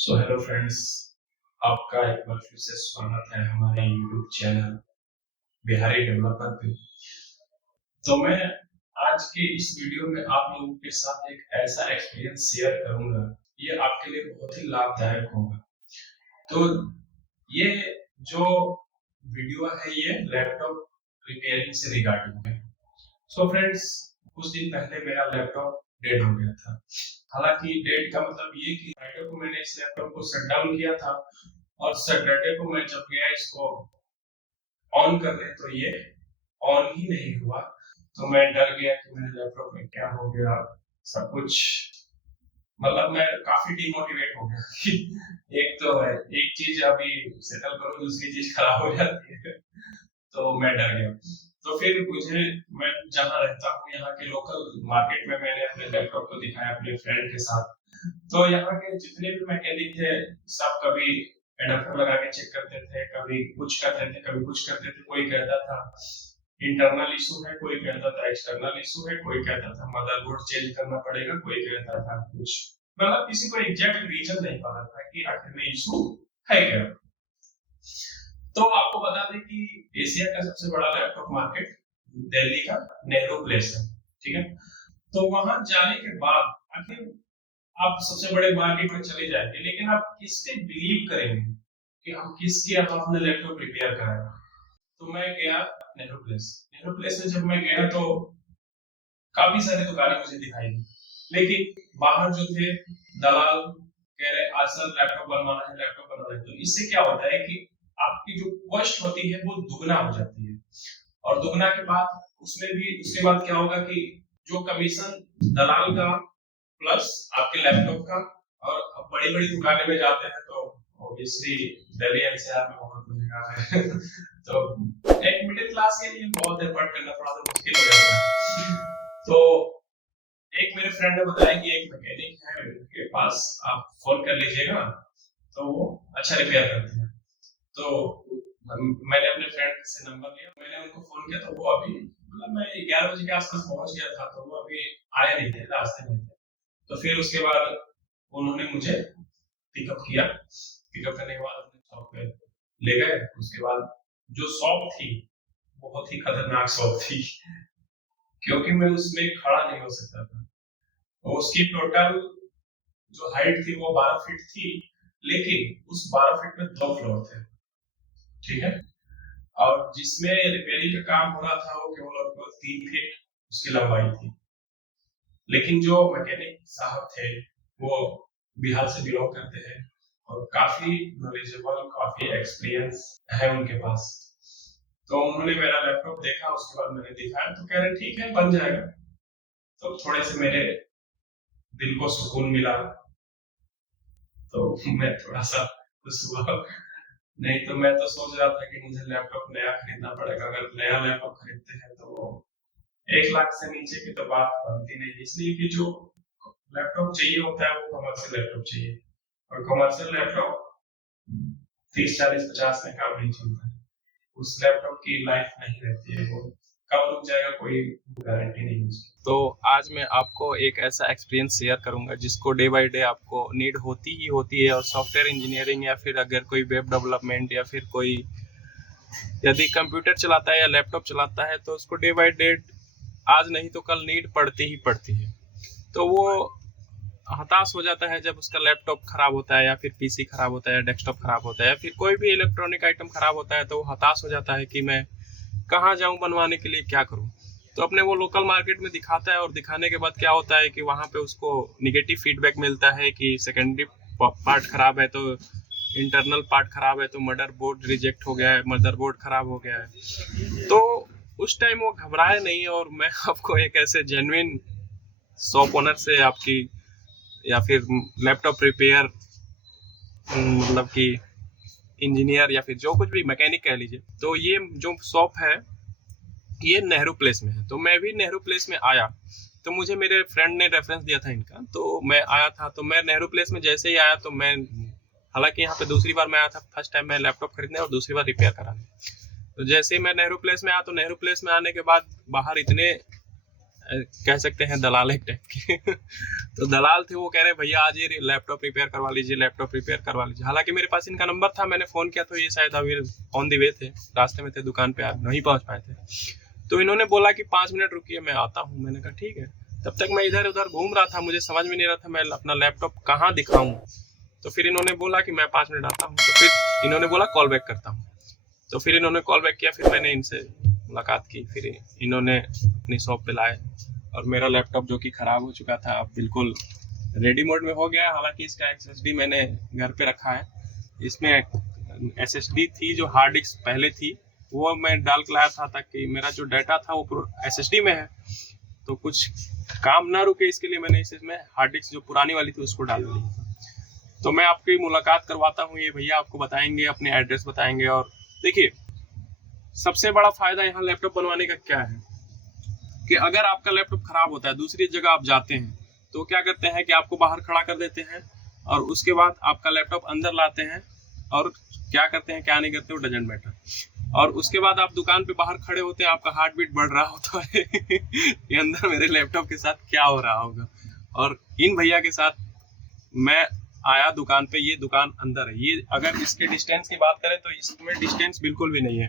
Hello friends, आपका एक बार फिर से स्वागत है हमारे यूट्यूब चैनल बिहारी डेवलपर पे। तो मैं आज के इस वीडियो में आप लोगों के साथ एक ऐसा एक्सपीरियंस शेयर करूंगा, ये आपके लिए बहुत ही लाभदायक होगा। तो ये जो वीडियो है ये लैपटॉप रिपेयरिंग से रिगार्डिंग है। फ्रेंड्स, कुछ दिन पहले मेरा लैपटॉप डेड हो गया था। हालांकि डेड का मतलब ये कि फ्राइडे को मैंने इस लैपटॉप को शट डाउन किया था और सैटरडे को मैं जब गया इसको ऑन करने तो ये ऑन ही नहीं हुआ। तो मैं डर गया कि मेरे लैपटॉप में क्या हो गया, सब कुछ मतलब मैं काफी डिमोटिवेट हो गया कि एक तो है एक चीज अभी सेटल करो, दूसरी चीज खराब हो जाती है। तो मैं डर गया। तो फिर मुझे, मैं जहाँ रहता हूँ यहाँ के लोकल मार्केट में मैंने अपने लैपटॉप को दिखाया अपने फ्रेंड के साथ। तो यहाँ के जितने भी मैकेनिक थे सब कभी एडाप्टर लगा के चेक करते थे, कभी कुछ करते थे, कभी कुछ करते थे। कोई कहता था इंटरनल इशू है, कोई कहता था एक्सटर्नल इशू है, कोई कहता था मदरबोर्ड चेंज करना पड़ेगा, कोई कहता था कुछ। मतलब किसी को एग्जैक्ट रीजन नहीं पता था कि आखिर में इशू है क्या। तो आपको बता दें कि एशिया का सबसे बड़ा लैपटॉप मार्केट दिल्ली का नेहरू प्लेस है, ठीक है। तो वहां जाने के बाद आखिर आप सबसे बड़े मार्केट में चले जाएंगे, लेकिन आप किस पे बिलीव करेंगे कि हम किसके यहाँ अपना लैपटॉप रिपेयर कराएंगे। तो मैं गया नेहरू प्लेस। नेहरू प्लेस में जब मैं गया तो काफी सारी दुकानें मुझे दिखाई दी, लेकिन बाहर जो थे दलाल कह रहे आज सर लैपटॉप बनवाना है, लैपटॉप बनवाना है। तो इससे क्या होता है कि आपकी जो कॉस्ट होती है वो दुगना हो जाती है, और दुगना के बाद उसमें भी उसके बाद क्या होगा कि जो कमीशन दलाल का प्लस आपके लैपटॉप का, और अब बड़ी बड़ी दुकानें में जाते हैं तो ऑब्वियसली दिल्ली एनसीआर में बहुत महंगा है। तो एक मिडिल क्लास के लिए बहुत एफर्ट करना थोड़ा सा मुश्किल हो जाता है। तो एक मेरे फ्रेंड ने बताया कि एक मैकेनिक है उनके पास, आप फोन कर लीजिएगा तो वो अच्छा रिपेयर करते हैं। तो मैंने अपने फ्रेंड से नंबर लिया, मैंने उनको फोन किया। तो वो अभी मतलब मैं 11 बजे के आसपास पहुंच गया था, तो वो अभी आए नहीं थे, रास्ते में थे। तो फिर उसके बाद उन्होंने मुझे पिकअप किया। पिकअप करने के बाद अपने शॉप पे ले गए। उसके बाद जो शॉप थी बहुत ही खतरनाक शॉप थी, क्योंकि मैं उसमें खड़ा नहीं हो सकता था। तो उसकी टोटल जो हाइट थी वो 12 फीट थी, लेकिन उस 12 फीट में 2 फ्लोर थे, ठीक है। और जिसमें रिपेयरिंग का काम हो रहा था वो केवल और केवल 3 फीट उसकी लंबाई थी। लेकिन जो मैकेनिक साहब थे वो बिहार से बिलोंग करते हैं और काफी नॉलेजेबल, काफी एक्सपीरियंस है उनके पास। तो उन्होंने मेरा लैपटॉप देखा, उसके बाद मैंने दिखाया तो कह रहे ठीक है बन जाएगा। तो थोड़े से मेरे दिल को सुकून मिला, तो मैं थोड़ा सा खुश हुआ। नहीं तो मैं तो सोच रहा था कि मुझे लैपटॉप नया खरीदना पड़ेगा। अगर नया लैपटॉप खरीदते हैं तो 1 लाख से नीचे की तो बात बनती नहीं, इसलिए कि जो लैपटॉप चाहिए होता है वो कमर्शियल लैपटॉप चाहिए, और कमर्शियल लैपटॉप 30 40 50 में काम नहीं चलता है। उस लैपटॉप की लाइफ नहीं रहती है, वो कब रुक जाएगा कोई गारंटी नहीं है। तो आज मैं आपको एक ऐसा एक्सपीरियंस शेयर करूंगा जिसको डे बाय डे आपको नीड होती ही होती है, और सॉफ्टवेयर इंजीनियरिंग या फिर अगर कोई वेब डेवलपमेंट या फिर कोई यदि कंप्यूटर चलाता है या लैपटॉप चलाता है तो उसको डे बाय डे आज नहीं तो कल नीड पड़ती ही पड़ती है। तो वो हताश हो जाता है जब उसका लैपटॉप खराब होता है या फिर पीसी खराब होता है, डेस्कटॉप खराब होता है या फिर कोई भी इलेक्ट्रॉनिक आइटम खराब होता है, तो वो हताश हो जाता है कि मैं कहाँ जाऊँ बनवाने के लिए, क्या करूँ। तो अपने वो लोकल मार्केट में दिखाता है, और दिखाने के बाद क्या होता है कि वहाँ पे उसको निगेटिव फीडबैक मिलता है कि सेकेंडरी पार्ट खराब है, तो इंटरनल पार्ट खराब है, तो मदरबोर्ड रिजेक्ट हो गया है, मदरबोर्ड खराब हो गया है। तो उस टाइम वो घबराए नहीं, और मैं आपको एक ऐसे जेन्युइन शॉप ओनर से आपकी या फिर लैपटॉप रिपेयर मतलब कि इंजीनियर या फिर जो कुछ भी मैकेनिक कह लीजिए, तो ये जो शॉप है ये नेहरू प्लेस में है। तो मैं भी नेहरू प्लेस में आया, तो मुझे मेरे फ्रेंड ने रेफरेंस दिया था इनका, तो मैं आया था। तो मैं नेहरू प्लेस में जैसे ही आया तो मैं, हालांकि यहाँ पे दूसरी बार मैं आया था, फर्स्ट टाइम मैं लैपटॉप खरीदने और दूसरी बार रिपेयर कराने। तो जैसे ही मैं नेहरू प्लेस में आया तो नेहरू प्लेस में आने के बाद बाहर इतने कह सकते हैं दलाल एक टाइप के। तो दलाल थे, वो कह रहे भैया आज ये लैपटॉप रिपेयर करवा लीजिए, लैपटॉप रिपेयर करवा लीजिए। हालांकि मेरे पास इनका नंबर था, मैंने फ़ोन किया तो ये शायद अभी ऑन द वे थे, रास्ते में थे, दुकान पे नहीं पहुंच पाए थे। तो इन्होंने बोला कि 5 मिनट रुकिए मैं आता हूँ। मैंने कहा ठीक है। तब तक मैं इधर उधर घूम रहा था, मुझे समझ में नहीं रहा था मैं अपना लैपटॉप कहाँ दिखाऊं। तो फिर इन्होंने बोला कि मैं 5 मिनट आता हूँ। तो फिर इन्होंने बोला कॉल बैक करता हूँ। तो फिर इन्होंने कॉल बैक किया, फिर मैंने इनसे मुलाकात की, फिर इन्होंने अपनी शॉप पे लाए और मेरा लैपटॉप जो कि ख़राब हो चुका था अब बिल्कुल रेडी मोड में हो गया है। हालांकि इसका SSD मैंने घर पे रखा है। इसमें SSD थी जो हार्ड डिस्क पहले थी, वो मैं डाल के लाया था ताकि मेरा जो डाटा था वो SSD में है, तो कुछ काम ना रुके इसके लिए मैंने इसमें हार्ड डिस्क जो पुरानी वाली थी उसको डाल दी। तो मैं आपकी मुलाकात करवाता हूँ, ये भैया आपको बताएंगे, अपने एड्रेस बताएंगे। और देखिए, सबसे बड़ा फायदा यहाँ लैपटॉप बनवाने का क्या है कि अगर आपका लैपटॉप खराब होता है, दूसरी जगह आप जाते हैं, तो क्या करते हैं कि आपको बाहर खड़ा कर देते हैं और उसके बाद आपका लैपटॉप अंदर लाते हैं और क्या करते हैं क्या नहीं करते, वो डजंट मैटर। और उसके बाद आप दुकान पे बाहर खड़े होते हैं, आपका हार्ट बीट बढ़ रहा होता है कि अंदर मेरे लैपटॉप के साथ क्या हो रहा होगा। और इन भैया के साथ मैं आया दुकान पे, ये दुकान अंदर है। ये अगर इसके डिस्टेंस की बात करें तो इसमें डिस्टेंस बिल्कुल भी नहीं है,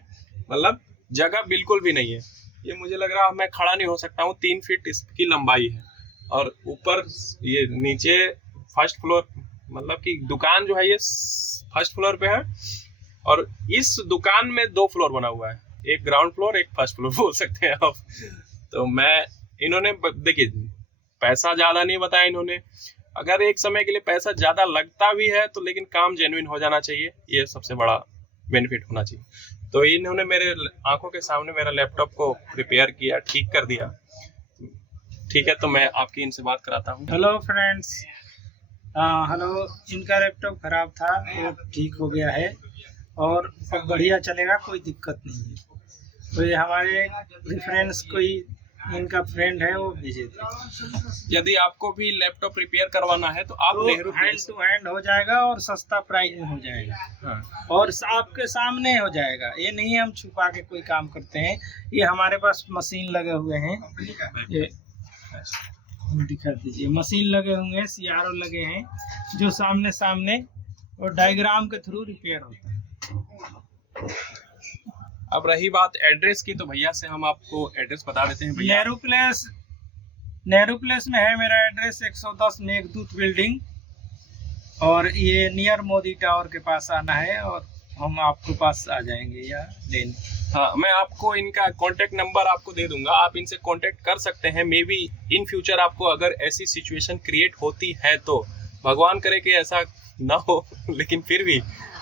मतलब जगह बिल्कुल भी नहीं है। ये मुझे लग रहा है मैं खड़ा नहीं हो सकता हूँ, 3 फीट इसकी लंबाई है। और ऊपर ये नीचे फर्स्ट फ्लोर, मतलब कि दुकान जो है ये फर्स्ट फ्लोर पे है और इस दुकान में 2 फ्लोर बना हुआ है, एक ग्राउंड फ्लोर एक फर्स्ट फ्लोर बोल सकते हैं आप। तो मैं इन्होंने देखिए पैसा ज्यादा नहीं बताया इन्होंने, अगर एक समय के लिए पैसा ज्यादा लगता भी है तो लेकिन काम जेन्युइन हो जाना चाहिए, ये सबसे बड़ा बेनिफिट होना चाहिए। तो इन्होंने मेरे आंखों के सामने मेरा लैपटॉप को रिपेयर किया, ठीक कर दिया। ठीक है, तो मैं आपकी इनसे बात कराता हूँ। Hello friends, hello. इनका लैपटॉप ख़राब था, वो ठीक हो गया है और अब बढ़िया चलेगा, कोई दिक्कत नहीं है। तो ये हमारे रेफरेंस कोई इनका फ्रेंड है, वो भेजे थे। यदि आपको भी लैपटॉप रिपेयर करवाना है तो आप तो नेहरू हैंड टू हैंड हो जाएगा और सस्ता प्राइस में हो जाएगा। हाँ। और आपके सामने हो जाएगा, ये नहीं हम छुपा के कोई काम करते हैं। ये हमारे पास मशीन लगे हुए हैं, ये दिखा दीजिए, मशीन लगे हुए हैं, CRO लगे हैं जो सामने सामने और डायग्राम के थ्रू रिपेयर होता है। अब रही बात एड्रेस की, तो भैया से हम आपको एड्रेस बता देते हैं। भैया नेहरू प्लेस में है मेरा एड्रेस, 110 मेघदूत बिल्डिंग, और ये नियर मोदी टावर के पास आना है और हम आपके पास आ जाएंगे या लेने। हाँ, मैं आपको इनका कांटेक्ट नंबर आपको दे दूंगा, आप इनसे कांटेक्ट कर सकते हैं। मे बी इन फ्यूचर आपको अगर ऐसी सिचुएशन क्रिएट होती है तो, भगवान करे कि ऐसा ना हो, लेकिन फिर भी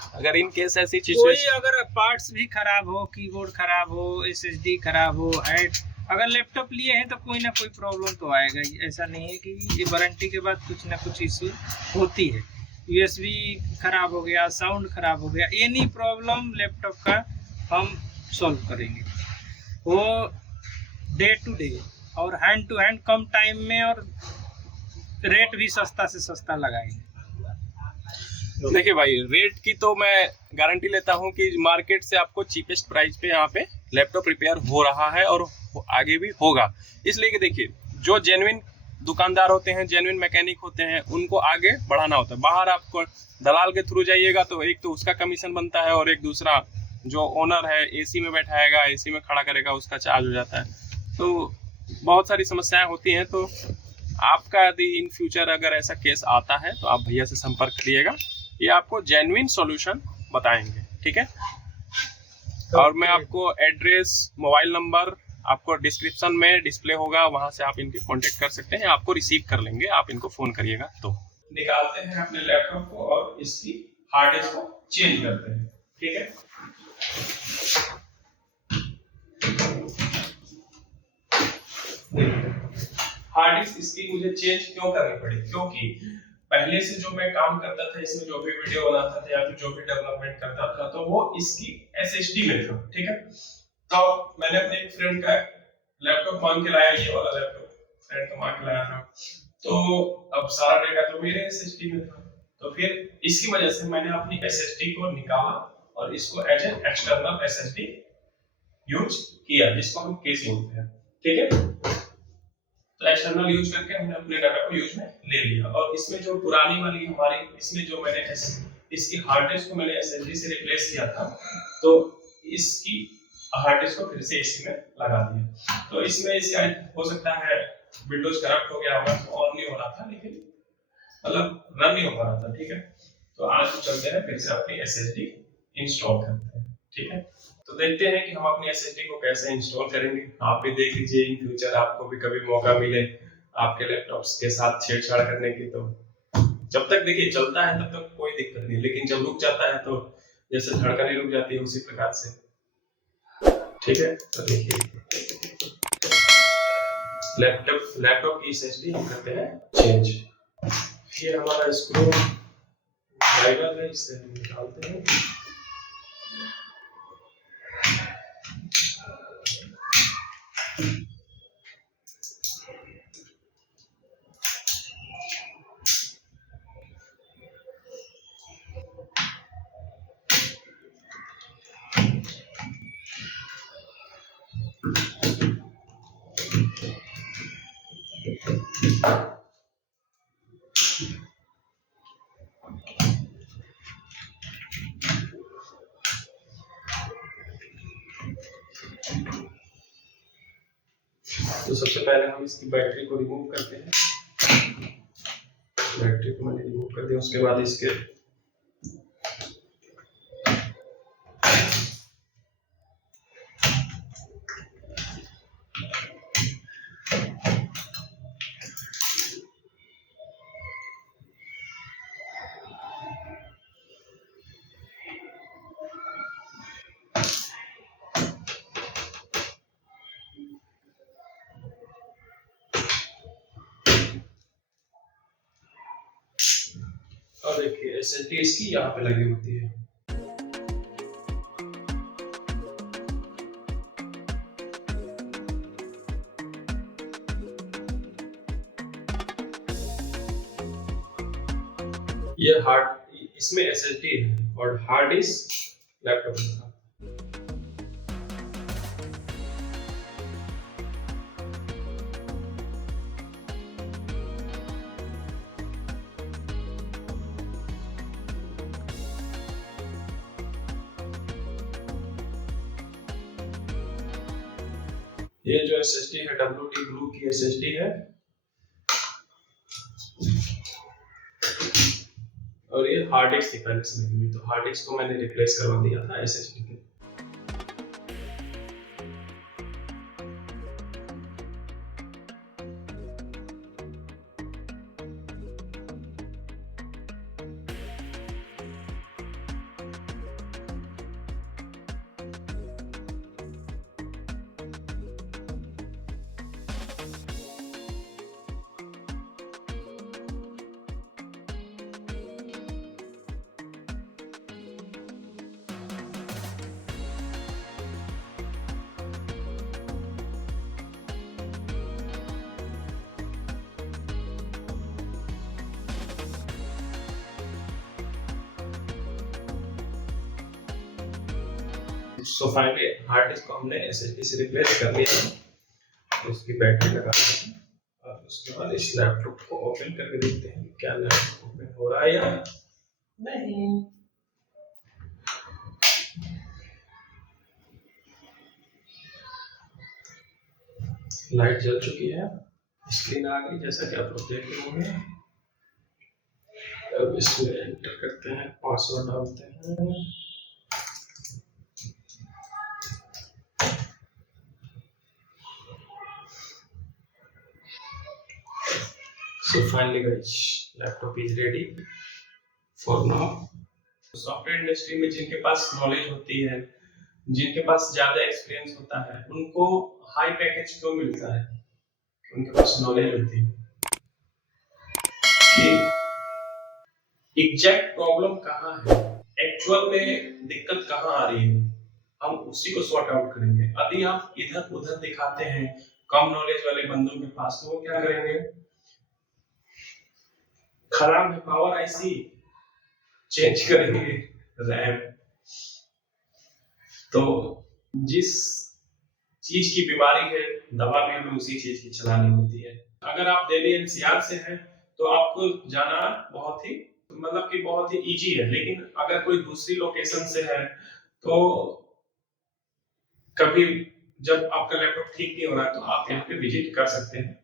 अगर इन केस ऐसी कोई सिचुएशन, अगर पार्ट्स भी खराब हो, कीबोर्ड खराब हो, SSD खराब हो, हेड, अगर लैपटॉप लिए हैं तो कोई ना कोई प्रॉब्लम तो आएगा ही। ऐसा नहीं है कि ये वारंटी के बाद कुछ ना कुछ इशू होती है। USB खराब हो गया, साउंड खराब हो गया, एनी प्रॉब्लम लैपटॉप का हम सॉल्व करेंगे, वो डे टू डे और हैंड टू हैंड, कम टाइम में, और रेट भी सस्ता से सस्ता लगाएंगे। देखिए भाई, रेट की तो मैं गारंटी लेता हूँ कि मार्केट से आपको चीपेस्ट प्राइस पे यहाँ पे लैपटॉप रिपेयर हो रहा है और आगे भी होगा। इसलिए कि देखिए, जो जेन्युइन दुकानदार होते हैं, जेन्युइन मैकेनिक होते हैं, उनको आगे बढ़ाना होता है। बाहर आपको दलाल के थ्रू जाइएगा तो एक तो उसका कमीशन बनता है और एक दूसरा जो ओनर है AC में बैठाएगा, AC में खड़ा करेगा, उसका चार्ज हो जाता है। तो बहुत सारी समस्याएं होती हैं। तो आपका यदि इन फ्यूचर अगर ऐसा केस आता है तो आप भैया से संपर्क करिएगा, ये आपको जेन्युइन सॉल्यूशन बताएंगे। ठीक है, और मैं आपको एड्रेस, मोबाइल नंबर आपको डिस्क्रिप्शन में डिस्प्ले होगा, वहां से आप इनके कांटेक्ट कर सकते हैं, आपको रिसीव कर लेंगे, आप इनको फोन करिएगा। तो निकालते हैं अपने लैपटॉप को और इसकी हार्ड डिस्क को चेंज करते हैं। ठीक है, हार्ड डिस्क इसकी मुझे चेंज क्यों करनी पड़ी, क्योंकि पहले से जो मैं काम करता था, इसमें जो भी वीडियो बनाता था या फिर जो भी डेवलपमेंट करता था, तो वो इसकी SSD में था। ठीक है, तो मैंने अपने एक फ्रेंड का लैपटॉप मांग के लाया, ये वाला लैपटॉप फ्रेंड का मांग के लाया था, तो अब सारा डेटा तो मेरे SSD में था। तो फिर इसकी वजह से मैंने अपनी SSD को निकाला और इसको as an external SSD use किया, जिसको हम केस बोलते हैं। ठीक है, एक्सटर्नल यूज करके हमने अपने डाटा को यूज में ले लिया। और इसमें जो पुरानी वाली हमारी, इसमें जो मैंने इसकी हार्ड डिस्क को मैंने एसएसडी से रिप्लेस किया था, तो इसकी हार्ड डिस्क को फिर से इसी में लगा दिया। तो इसमें इसका हो सकता है विंडोज करप्ट हो गया होगा, तो ऑन नहीं हो रहा था, लेकिन मतलब रन नहीं हो पा रहा था। ठीक है, तो आज चलते हैं फिर से अपनी एसएसडी इंस्टॉल करते हैं। ठीक है, तो देखते हैं कि हम अपनी एसएसडी को कैसे इंस्टॉल करेंगे। आप भी देख लीजिए, इन फ्यूचर आपको भी कभी मौका मिले आपके लैपटॉप्स के साथ छेड़छाड़ करने की, तो जब तक देखिए चलता है तब तक कोई दिक्कत नहीं, लेकिन जब रुक जाता है तो जैसे धड़कनें रुक जाती है उसी प्रकार से। ठीक है, तो देखिए लैपटॉप की एसएसडी हम करते हैं चेंज। ये हमारा स्क्रू ड्राइवर है, इसे हम निकालते हैं। तो सबसे पहले हम इसकी बैटरी को रिमूव करते हैं। बैटरी को मैंने रिमूव कर दिया, उसके बाद इसके और देखिए एसएसडी इसकी यहाँ पे लगी होती है। ये हार्ड, इसमें एसएसडी है और हार्ड डिस्क लैपटॉप का। ये जो एसएसडी है WD ब्लू की एसएसडी है, और ये हार्ड डिस्क थी पहले से लगी हुई, तो हार्ड डिस्क को मैंने रिप्लेस करवा दिया था एसएसडी के। सो फाइनली हार्ड डिस्क को हमने एसएसडी से रिप्लेस कर लिया, तो उसकी बैटरी लगा दी और उसके बाद इस लैपटॉप को ओपन करके देखते हैं क्या लैपटॉप ओपन हो रहा है या नहीं। लाइट जल चुकी है, स्क्रीन आ गई जैसा कि आप लोग देख रहे होंगे। अब इसमें एंटर करते हैं, पासवर्ड डालते हैं। So finally guys, laptop is ready for now. Software industry में जिनके पास नॉलेज होती है, जिनके पास ज्यादा एक्सपीरियंस होता है, उनको हाई पैकेज क्यों मिलता है? उनके पास नॉलेज होती है कि एग्जैक्ट प्रॉब्लम कहाँ है, एक्चुअल में दिक्कत कहाँ आ रही है, हम उसी को सॉर्ट आउट करेंगे। यदि आप इधर उधर दिखाते हैं कम नॉलेज वाले बंदों के पास, तो वो क्या करेंगे, खराब है पावर आईसी, चेंज करेंगे रैम। तो जिस चीज की बीमारी है, दवा भी हमें उसी चीज की चलानी होती है। अगर आप दिल्ली एनसीआर से हैं तो आपको जाना बहुत ही बहुत ही इजी है, लेकिन अगर कोई दूसरी लोकेशन से है तो कभी जब आपका लैपटॉप ठीक नहीं हो रहा है तो आप यहाँ पे विजिट कर सकते हैं,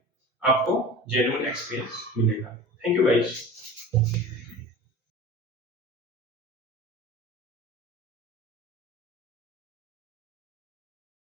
आपको जेन्युइन एक्सपीरियंस मिलेगा। Thank you guys.